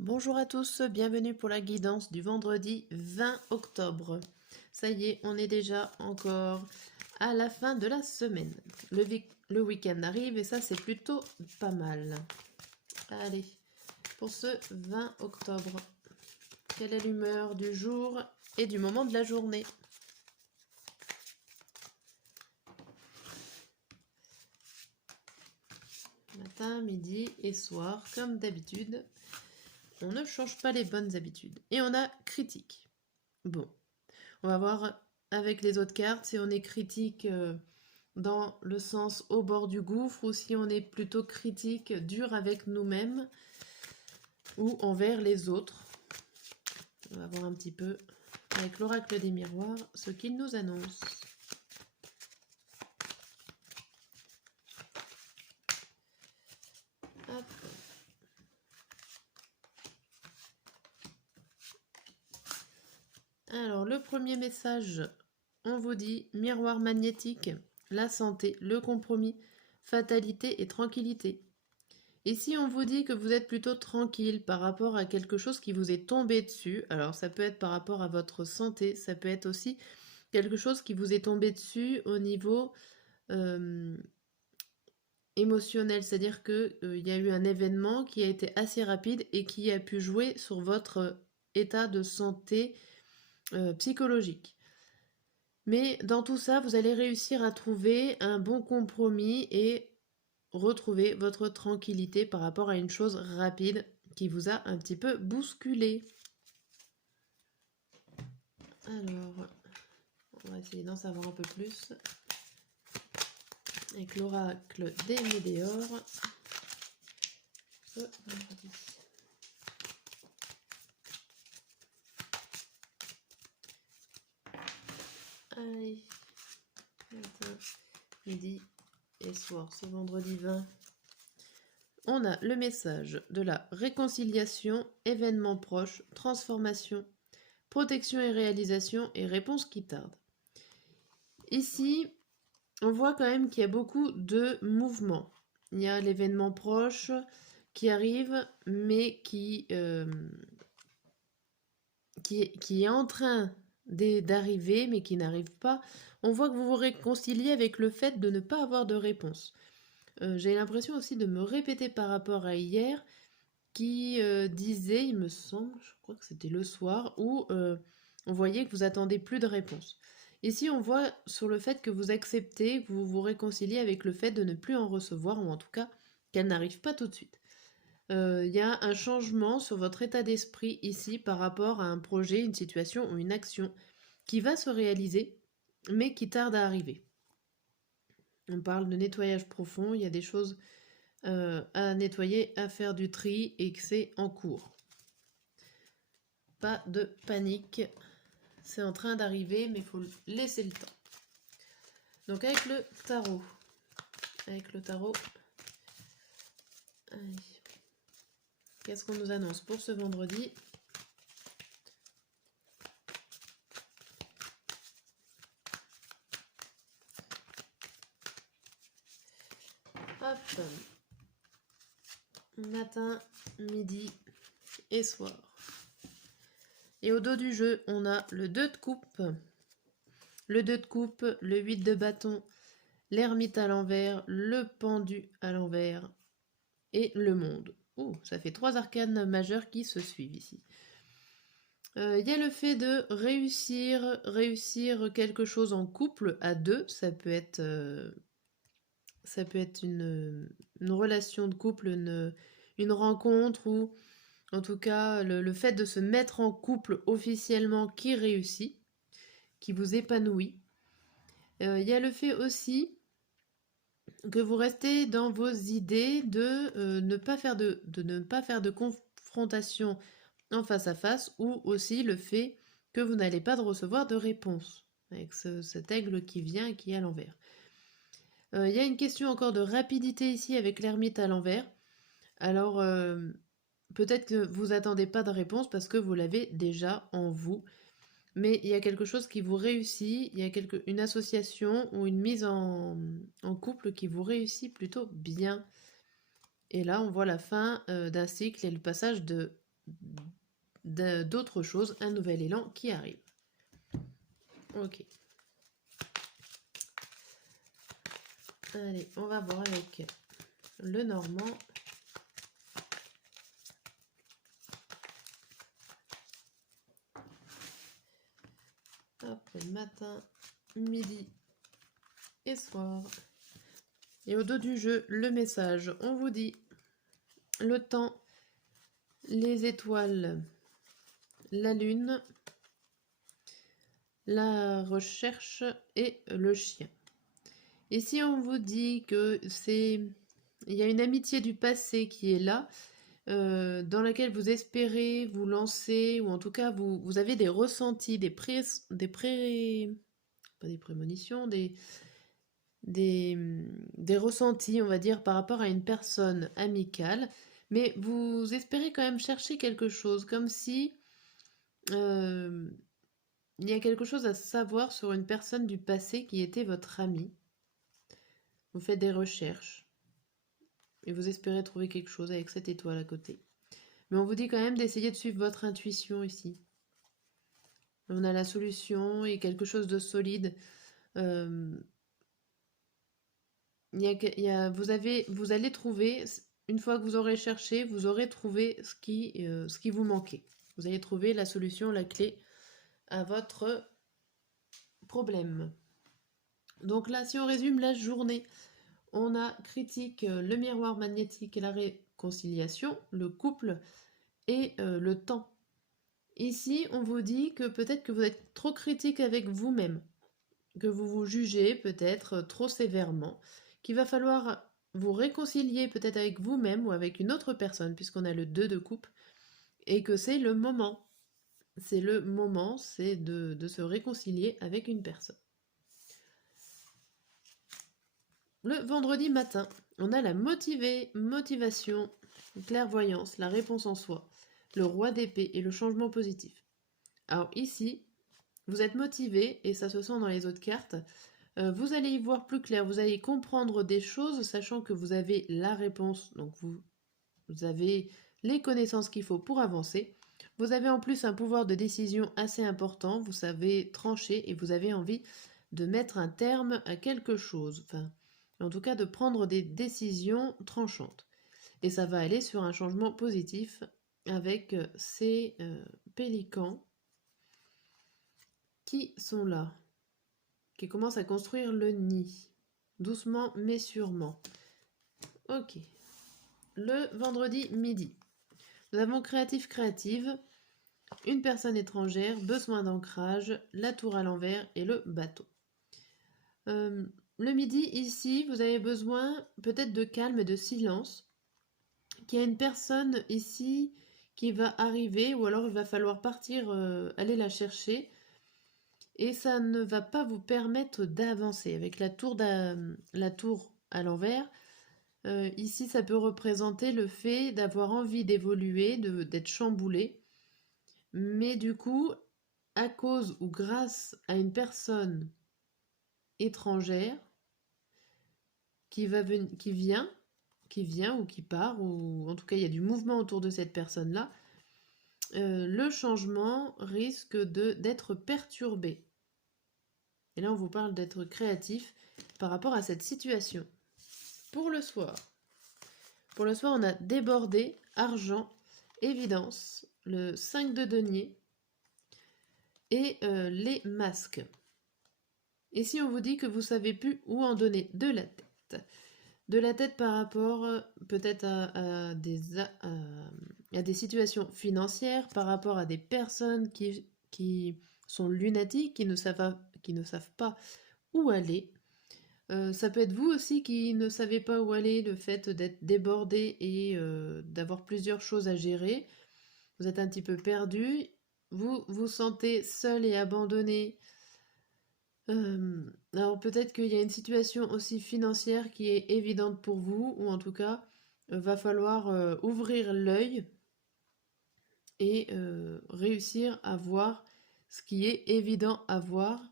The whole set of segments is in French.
Bonjour à tous, bienvenue pour la guidance du vendredi 20 octobre. Ça y est, on est déjà encore à la fin de la semaine. Le week-end arrive et ça c'est plutôt pas mal. Allez, pour ce 20 octobre, quelle est l'humeur du jour et du moment de la journée? Matin, midi et soir, comme d'habitude. On ne change pas les bonnes habitudes. Et on a critique. Bon, on va voir avec les autres cartes si on est critique dans le sens au bord du gouffre ou si on est plutôt critique, dur avec nous-mêmes ou envers les autres. On va voir un petit peu avec l'oracle des miroirs ce qu'il nous annonce. Hop. Alors, le premier message, on vous dit miroir magnétique, la santé, le compromis, fatalité et tranquillité. Et si on vous dit que vous êtes plutôt tranquille par rapport à quelque chose qui vous est tombé dessus, alors ça peut être par rapport à votre santé, ça peut être aussi quelque chose qui vous est tombé dessus au niveau émotionnel, c'est-à-dire qu'il y a eu un événement qui a été assez rapide et qui a pu jouer sur votre état de santé psychologique. Mais dans tout ça, vous allez réussir à trouver un bon compromis et retrouver votre tranquillité par rapport à une chose rapide qui vous a un petit peu bousculé. Alors, on va essayer d'en savoir un peu plus avec l'oracle des météores. Allez, matin, midi et soir, ce vendredi 20. On a le message de la réconciliation, événement proche, transformation, protection et réalisation et réponse qui tarde. Ici, on voit quand même qu'il y a beaucoup de mouvements. Il y a l'événement proche qui arrive, mais qui est en train d'arriver, mais qui n'arrive pas. On voit que vous vous réconciliez avec le fait de ne pas avoir de réponse. J'ai l'impression aussi de me répéter par rapport à hier, qui disait, il me semble, je crois que c'était le soir, où on voyait que vous attendez plus de réponse. Ici, on voit sur le fait que vous acceptez, que vous vous réconciliez avec le fait de ne plus en recevoir, ou en tout cas qu'elle n'arrive pas tout de suite. Il y a un changement sur votre état d'esprit ici par rapport à un projet, une situation ou une action qui va se réaliser, mais qui tarde à arriver. On parle de nettoyage profond, il y a des choses à nettoyer, à faire du tri et que c'est en cours. Pas de panique, c'est en train d'arriver, mais il faut laisser le temps. Donc avec le tarot, qu'est-ce qu'on nous annonce pour ce vendredi? Hop, matin, midi et soir. Et au dos du jeu, on a le 2 de coupe, le 2 de coupe, le 8 de bâton, l'ermite à l'envers, le pendu à l'envers et le monde. Oh, ça fait 3 arcanes majeures qui se suivent ici. Il y a le fait de réussir quelque chose en couple à deux. Ça peut être une relation de couple, une rencontre ou en tout cas le fait de se mettre en couple officiellement qui réussit, qui vous épanouit. Il y a le fait aussi que vous restez dans vos idées de ne pas faire de confrontation en face à face, ou aussi le fait que vous n'allez pas recevoir de réponse avec cet aigle qui vient et qui est à l'envers. Il y a une question encore de rapidité ici avec l'ermite à l'envers. Alors peut-être que vous attendez pas de réponse parce que vous l'avez déjà en vous. Mais il y a quelque chose qui vous réussit, il y a une association ou une mise en couple qui vous réussit plutôt bien. Et là, on voit la fin d'un cycle et le passage d'autres choses, un nouvel élan qui arrive. Ok. Allez, on va voir avec le normand. Hop, matin, midi et soir. Et au dos du jeu, le message. On vous dit le temps, les étoiles, la lune, la recherche et le chien. Ici, on vous dit que il y a une amitié du passé qui est là, dans laquelle vous espérez vous lancer, ou en tout cas, vous avez des ressentis, pas des prémonitions, des ressentis, on va dire, par rapport à une personne amicale, mais vous espérez quand même chercher quelque chose, comme si il y a quelque chose à savoir sur une personne du passé qui était votre ami. Vous faites des recherches et vous espérez trouver quelque chose avec cette étoile à côté. Mais on vous dit quand même d'essayer de suivre votre intuition ici. On a la solution et quelque chose de solide. Vous allez trouver, une fois que vous aurez cherché, vous aurez trouvé ce qui vous manquait. Vous allez trouver la solution, la clé à votre problème. Donc là, si on résume la journée, on a critique, le miroir magnétique et la réconciliation, le couple et le temps. Ici, on vous dit que peut-être que vous êtes trop critique avec vous-même, que vous vous jugez peut-être trop sévèrement, qu'il va falloir vous réconcilier peut-être avec vous-même ou avec une autre personne, puisqu'on a le 2 de coupe, et que c'est le moment. C'est le moment, c'est de se réconcilier avec une personne. Le vendredi matin, on a la motivation, clairvoyance, la réponse en soi, le roi d'épée et le changement positif. Alors ici, vous êtes motivé, et ça se sent dans les autres cartes, vous allez y voir plus clair, vous allez comprendre des choses, sachant que vous avez la réponse, donc vous avez les connaissances qu'il faut pour avancer. Vous avez en plus un pouvoir de décision assez important, vous savez trancher et vous avez envie de mettre un terme à quelque chose, enfin, en tout cas de prendre des décisions tranchantes. Et ça va aller sur un changement positif avec ces pélicans qui sont là, qui commencent à construire le nid, doucement mais sûrement. Ok. Le vendredi midi, nous avons créative, une personne étrangère, besoin d'ancrage, la tour à l'envers et le bateau. Le midi, ici, vous avez besoin peut-être de calme et de silence, qu'il y a une personne ici qui va arriver, ou alors il va falloir partir, aller la chercher, et ça ne va pas vous permettre d'avancer. Avec la tour à l'envers, ici ça peut représenter le fait d'avoir envie d'évoluer, d'être chamboulé, mais du coup, à cause ou grâce à une personne étrangère qui vient ou qui part, ou en tout cas il y a du mouvement autour de cette personne-là, le changement risque d'être perturbé. Et là, on vous parle d'être créatif par rapport à cette situation. Pour le soir, on a débordé, argent, évidence, le 5 de denier et les masques. Et si on vous dit que vous savez plus où en donner de la tête. De la tête par rapport peut-être à des situations financières, par rapport à des personnes qui sont lunatiques, qui ne savent pas où aller. Ça peut être vous aussi qui ne savez pas où aller, le fait d'être débordé et d'avoir plusieurs choses à gérer. Vous êtes un petit peu perdu, vous vous sentez seul et abandonné. Alors peut-être qu'il y a une situation aussi financière qui est évidente pour vous, ou en tout cas, va falloir ouvrir l'œil et réussir à voir ce qui est évident à voir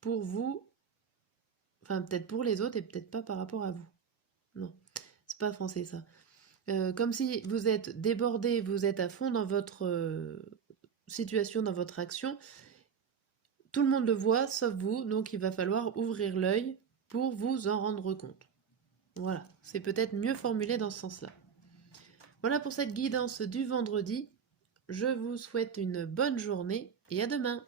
pour vous, enfin peut-être pour les autres et peut-être pas par rapport à vous. Non, c'est pas français ça. comme si vous êtes débordé, vous êtes à fond dans votre situation, dans votre action. Tout le monde le voit, sauf vous, donc il va falloir ouvrir l'œil pour vous en rendre compte. Voilà, c'est peut-être mieux formulé dans ce sens-là. Voilà pour cette guidance du vendredi. Je vous souhaite une bonne journée et à demain.